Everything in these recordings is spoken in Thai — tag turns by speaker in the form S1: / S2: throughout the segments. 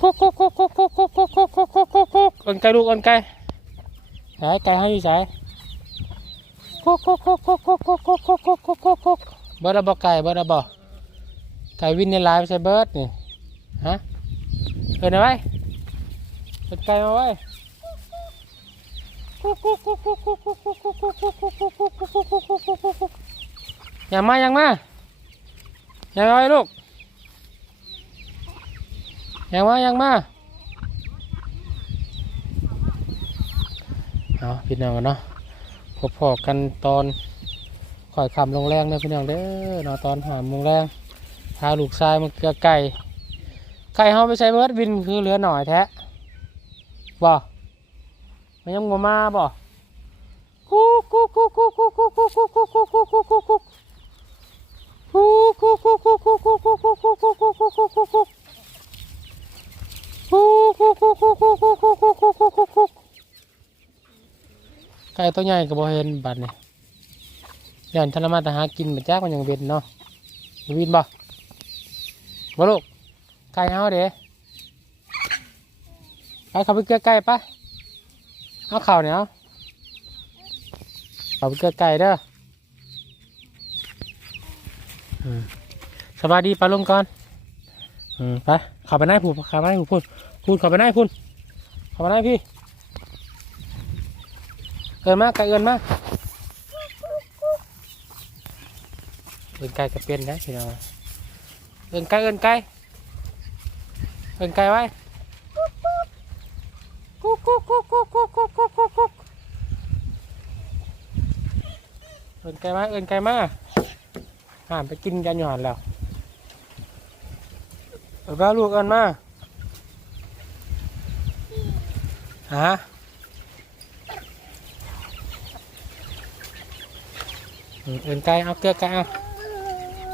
S1: คุกคุกคุกคุกคุกคุกคุกคุกคุกคุกคุกคุกเอินไก่ลูกเอินไก่สายไก่ให้อยู่สายคุกคุกคุกคุกคุกคุกคุกคุกคุกคุกคุกคุกเบิร์ดบ่ไก่เบิร์ดบ่ไก่วินในไลน์ไม่ใช่เบิร์ดนี่ฮะเอินเอาไว้เอินไก่มาไว้คุกคุกคุกคุกคุกคุกคุกคุกคุกคุกคุกคุกคุกคุกคุกคุกคุกคุกคุกยังมายังมายังมาไว้ลูก ยังมายังมาเอาพี่น้องเนาะพบพอกันตอนข่อยคำลงแรงเด้อพี่น้องเด้อเนาะตอนหาโมงแรงพาลูกชายมาเกลือไก่ไก่เฮาไปใช้เบิร์ดวินคือเหลือหน่อยแท้บ่มันยังบ่มาบ่กุ๊กกุ๊กกุ๊กกุ๊กกุ๊กกุ๊กกุ๊กกุ๊กกุ๊กกุ๊กกุ๊กกุ๊กกุ๊กกุ๊ ไก่ตัวใหญ่ก็บ่เห็นบัดนี่ย่านทรมาแต่หากินมาจากมันยังเบ็ดเนาะวินบ่บ่ลูกไก่เฮาเด้ไปเข้าไปเกลือไก่ปะเอาเข่าเนี่ยเอาเข้าไปเกลือไก่เด้อสบายดีปลาลงก่อนอืมไปเขับไปไหนพูดเขับไปไหนพูดพูดเขับไปไหนพูดเขับไปไหนพี่ เอินมากไก่เอินมากเอินไก่ก็เป็นได้พี่น้องเอินไก่เอินไก่เอินไก่ไว้กุ๊กกุ๊กกุ๊กกุ๊กกุ๊กกุ๊กกุ๊กกุ๊กกุ๊กเอินไก่มาเอินไก่มาห่านไปกินกันอยู่หันแล้วเอาไปเอาลูกเอินมาฮะอืม เอินไก่เอาเกลือไก่เอา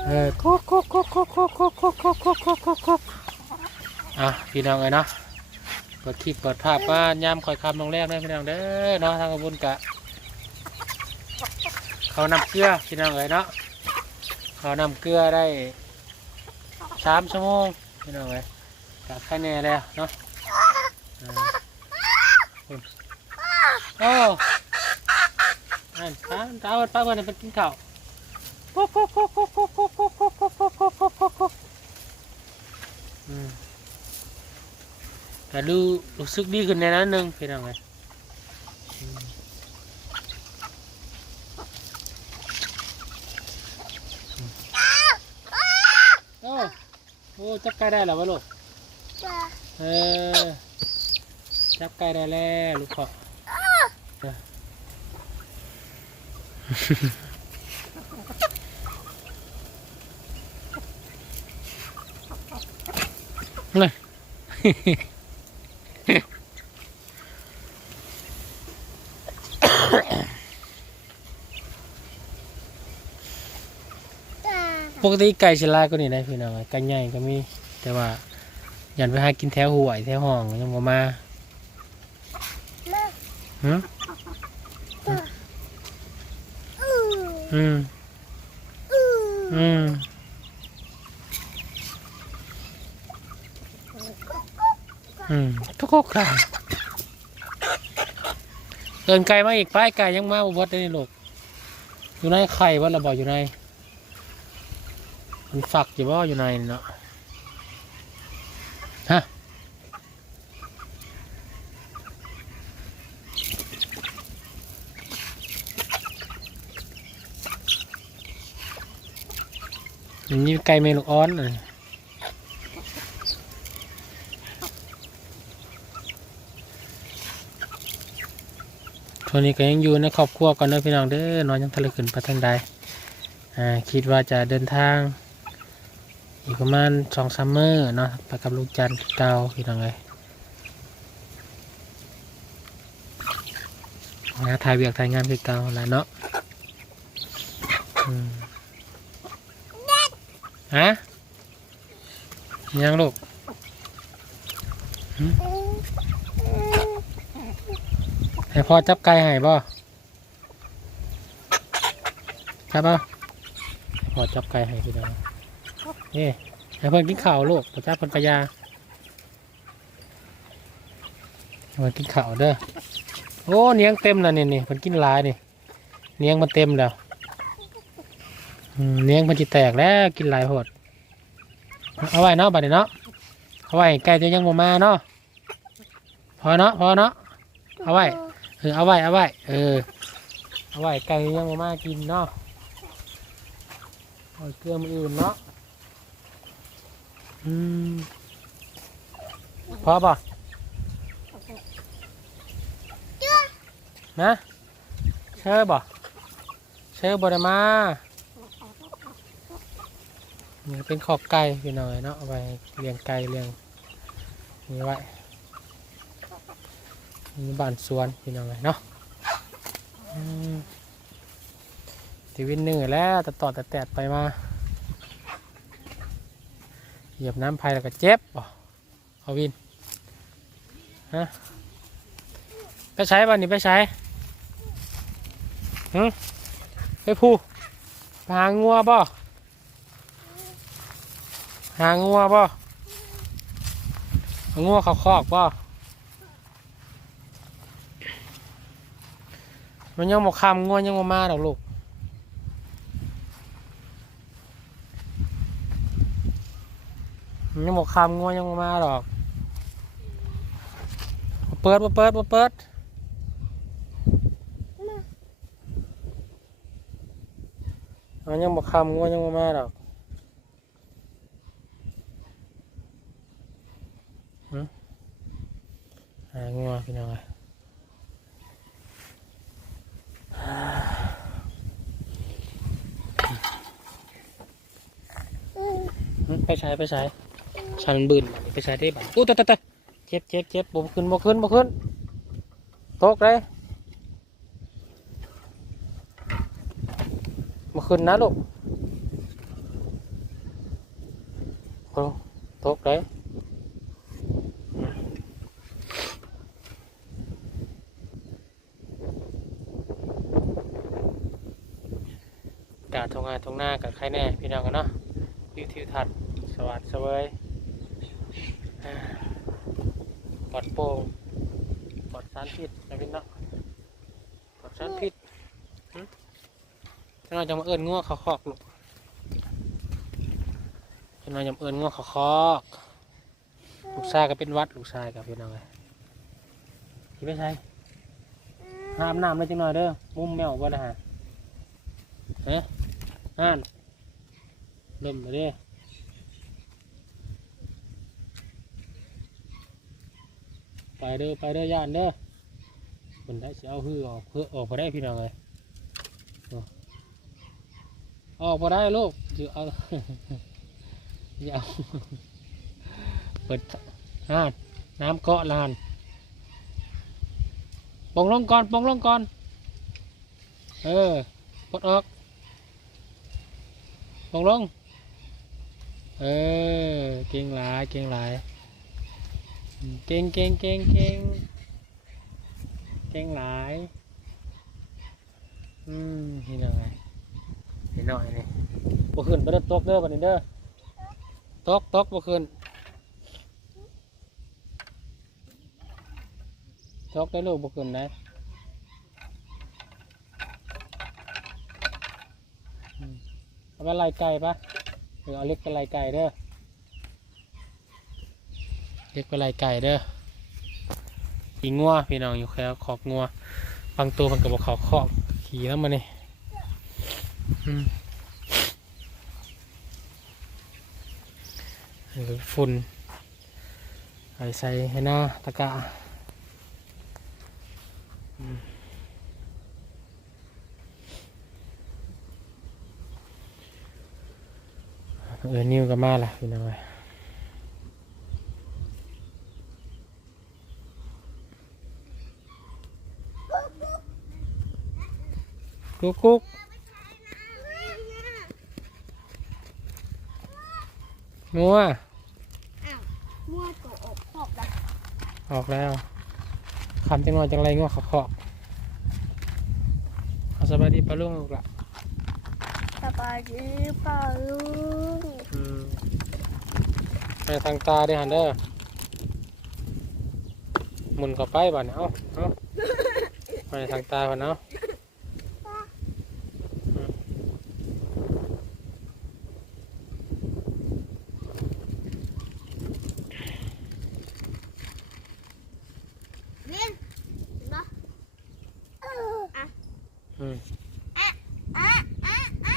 S1: เออคุกคุกคุกคุกคุกคุกคุกคุกคุกคุกคุกคุกอะพี่น้องเอ้ยเนาะเปิดคลิปเปิดภาพว่ายามคอยคำลงแรกได้อพี่น้องเด้อเนาะทางกระบุญกะเขานำเกลือพี่น้องเอ้ยเนาะเขานำเกลือได้สามชั่วโมงพี่น้องเลยจากแค่นี้แล้วเนาะอ่าคุณโอ้ อันป้าตาเอาป้าวันนี้ไปกินข้าวกุ๊กกุ๊กกุ๊กกุ๊กกุ๊กกุ๊กกุ๊กกุ๊กกุ๊กกุ๊กกุ๊กกุ๊กกุ๊กกุ๊กอืมแต่ดูรู้สึกดีขึ้นในนั้นหนึ่งพี่น้องเลยโอ้โอ้จับไก่ได้แล้ววะลูกเออจับไก่ได้แล้วลูกพ่อเออ เลยปกติไก่ชลายก็นี่ได้พี่น้องไก่ใหญ่ก็มี แต่ว่ายันไปหากินแถวหวยแถวห้องยังบ่มาฮะ อืม อืม อืมทุกคนค่ะเดินไกลมาอีกป้ายไก่ยังมาอุบัติได้ลูกอยู่ในไข่วัดระบออยู่ใน มันฝักอยู่บ่อยู่ในเนาะ นนี่ไก่เมลูกอ้อนเลยช่วนี้ก็ยังอยู่ในครอบครัวก่อนเนอะพี่น้องเด้อนอนยังทะเลขึ้นไปทางใดอ่าคิดว่าจะเดินทาง อีกประมาณสองซัมเมอร์เนาะไปกับลูกจันทร์เก่าพี่น้องเลยนะถ่ายเวียกถ่ายงานคือเก่าแล้วเนาะอืม ฮะยังลูกให้พ่อจับไก่ให้บ่จับบ่พ่อจับไก่ให้พี่น้องนี่ให้เพิ่นกินข้าวลูกพอจับเพิ่นกระยามากินข้าวเด้อโอ้เนียงเต็มแล้วนี่นี่มันกินหลายนี่เนียงมันเต็มแล้ว เนียงมันจะแตกแล้วกินหลายโหดเอาไว้เนาะบัดนี้เนาะเอาไว้ไก่จะยังบ่มาเนาะพอเนาะพอเนาะเอาไว้เออเอาไว้เอาไว้เออเอาไว้ไก่ยังบ่มากินเนาะเอาเกลือมืออื่นเนาะอืมพอป่ะนะเชื่อบ่เชื่อบ่ได้มา นี่เป็นขอบไก่พี่น้อยเนาะเอาไว้เลี้ยงไก่เลี้ยงนี่ไว้นี่บ้านสวนพี่น้อยเนาะทีวินเหนื่อยแล้วแต่ต่อแต่แตดไปมาเหยียบน้ำไผ่แล้วก็เจ็บบ่เอาวินฮะไปใช้บ้านนี้ไปใช้ฮึไปพูไปหางัวบ่ หางัวบ่หางัวเขาคอกบ่มันยังบอกคำงัวยังมามาดอกลูกมันยังบอกคำงัวยังมามาดอกบ่เปิดบ่เปิดบ่เปิดมันยังบอกคำงัวยังบ่มาดอก หางัวพี่น้องไปใช้ไปใช้ชันบืนไปใช้ได้บัดอู้ตะตะตะเจ็บเจ็บเจ็บบ่ขึ้นบ่ขึ้นบ่ขึ้นตกเลยบ่ขึ้นนะลูกโอ้ตกเลย กาดทงงานทงหน้ากับใครแน่พี่น้องกันเนาะวิวทิวทัศน์สวัสดิ์เสวยอ่าปลอดโปร่งปลอดสารพิษนะพี่เนาะปลอดสารพิษหึจังเราจะมาเอิญงัวเขาคอกลูกจังเราจะมาเอิญงัวเขาคอกลูกชายก็เป็นวัดลูกชายกับพี่น้องเลยที่ไม่ใช่ห้ามน้ำเลยจังหน่อยเด้อมุมแมวบ่นะฮะเฮ้ อ่านเริ่มเลยเด้ไปเด้อไปเด้อย่านเด้อคนได้สิเอาหื้อออกเพื่อออกไปได้พี่น้องเลยออกไปได้ลูกจะเอาอย่าเอาเปิดอ่านน้ำเกาะลานปองลงก่อนปองลงก่อน เออปลดออก ปองลงเออ เก่งหลาย เก่งหลายอืมเก่งเก่งเก่งเก่งเก่งหลาย อืมเห็นยังไงเห็นหน่อยนี่บ่ขึ้นไปเด้อตกเด้อบัดนี้เด้อตกตกบ่ขึ้นตกได้ลูกบ่ขึ้นนะอืม เอาไปไล่ไก่ปะหรือเอาเล็กไปไล่ไก่เด้อเล็กไปไล่ไก่เด้อขี่งัวพี่น้องอยู่แค่ขอกงัวบางตัวมันก็บอกเขาคอกขี่แล้วมันนี่อืมอันนี้ก็ฝุ่นใส่ให้หน้าตะกร้าอืม เออนิ้วก็มาละพี่น้องเอ้ยกุ๊กกุ๊กงัว
S2: มั่วตัวอกขอบละ
S1: ออกแล้วคำจังหวะจังไรงัวเขาขอกเอาสบายดีปะลุงลูกละ
S2: สบายดีเปล่าลุง
S1: อืมไปทางตาได้หันเด้อหมุนเข้าไปบ้านเอาเอาไปทางตาบ่เนาะ
S2: ล่นเนาะอะ
S1: อืม
S2: อะอะอะอะ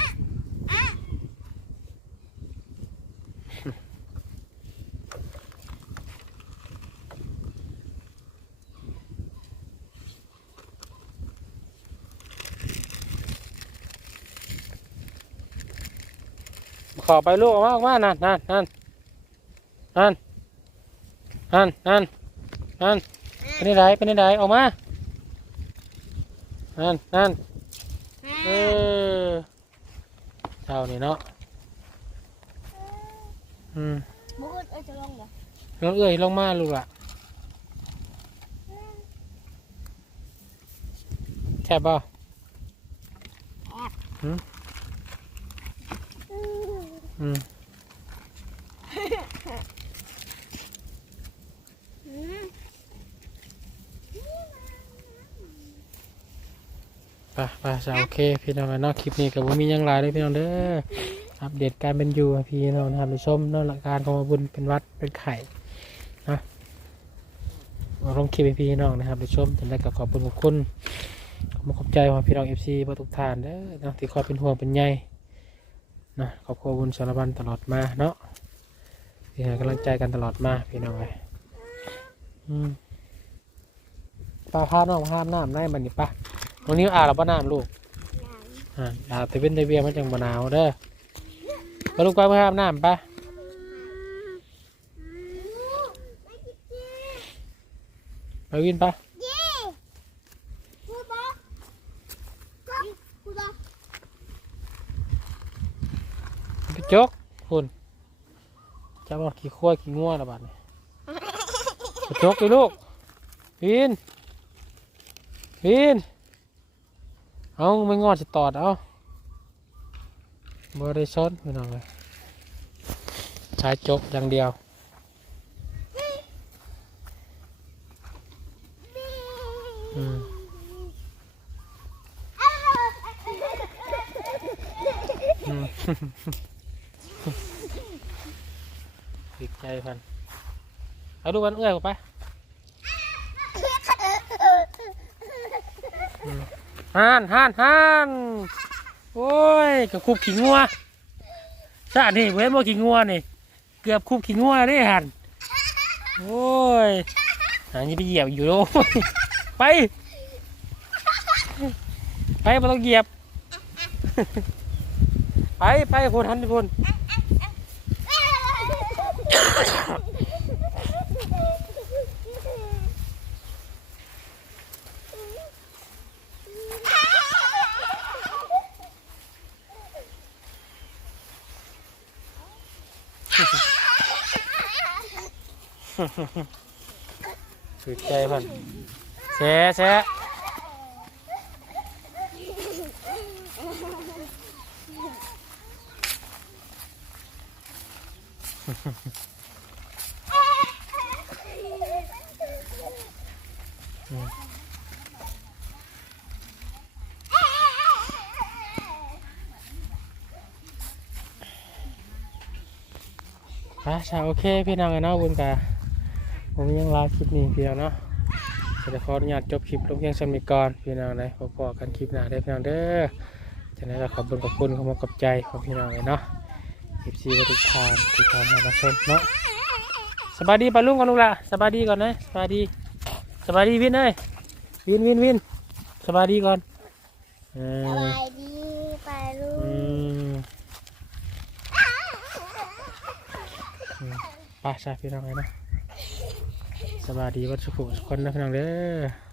S1: ขอไปลูกออกมาออกมานั่นนั่นนั่นนั่นนั่นนั่นนั่นเป็นไดเป็นไดออกมานั่นนั่นเออเท่านี้เนาะอืม
S2: บุกเอ้ยจะลงเหรอ
S1: ลงเอ้ยลงมาลูกละแซ่บป่ะอืม อืมไปไปจะโอเค พี่น้องเนาะคลิปนี้กับผมมียังหลายเลยพี่น้องเด้ออัปเดตการเป็นอยู่ให้พี่น้องนะครับผู้ชมนาะหลักการของบุญเป็นวัดเป็นไข่นะมาลงคลิปให้พี่น้องนะครับผู้ชมจนได้กับขอบคุณขอบคุณขอบคุณขอบใจของพี่น้องเอฟซีทุกทานเด้อนะที่คอยเป็นห่วงเป็นใย นะขอบคุณบุญสารบันตลอดมาเนาะที่ให้กำลังใจกันตลอดมาพี่น้องเลยอืมปลาพาน้องพาน้ำได้บันนี้ปะวันนี้อาเราป้าน้ำลูกอ่าอาบแต่เป็นไดเบียมันจังบหนาวเด้อไปลูกไปเพื่ออาบน้ำปะไปวินปะ
S2: เย้พูดบอกก็พูดบอก
S1: ไป จกคุณจะบอกขี่ขั้วขี่ง่วละบาดนี่ไปจกเลยลูกวินวินเอาไม่งอจะตอดเอาบ่ได้ชนไม่นองเลยใช้จกอย่างเดียวอืมอืม ติดใจพัน เอาดูกันเอื้อยออกไปฮันฮันฮันโอ้ยกับคุบขี้งัวซานี่เว้นบ่ขี้งัวนี่ เกือบคุบขี้งัวได้หันโอ้ยหานี่ไปเหยียบอยู่โอ้ยไป ไปม่ต้องเหยียบ ไปไปพูนหันไปพูน ถือใจพันแช่แช่อะใช่โอเค พี่น้องกันเนาะบุญกา ผมยังลาคลิปนี้เพี่น้องเนาะจะขออนุญาตจบคลิปลงเพียงสั้นไปก่อนพี่น้องเลยพอๆกันคลิปหน้าได้พี่น้องเด้อจะได้ก็ขอบคุณขอบคุณขอบคุณกับใจของพี่น้องเลยเนาะคลิปซีทุกทานที่ทำมาชมเนาะสบายดีปะลุงกันลูกละสบายดีก่อนนะสบายดีสบายดีวินเอ้ยวินวินวินสบายดีก่อน
S2: สบายดีไปลู
S1: อื
S2: ก
S1: มอืมไป้าใช่พี่น้องเลยนะ สบายดีวัดสุขุสุขคนนะพี่น้องเด้อ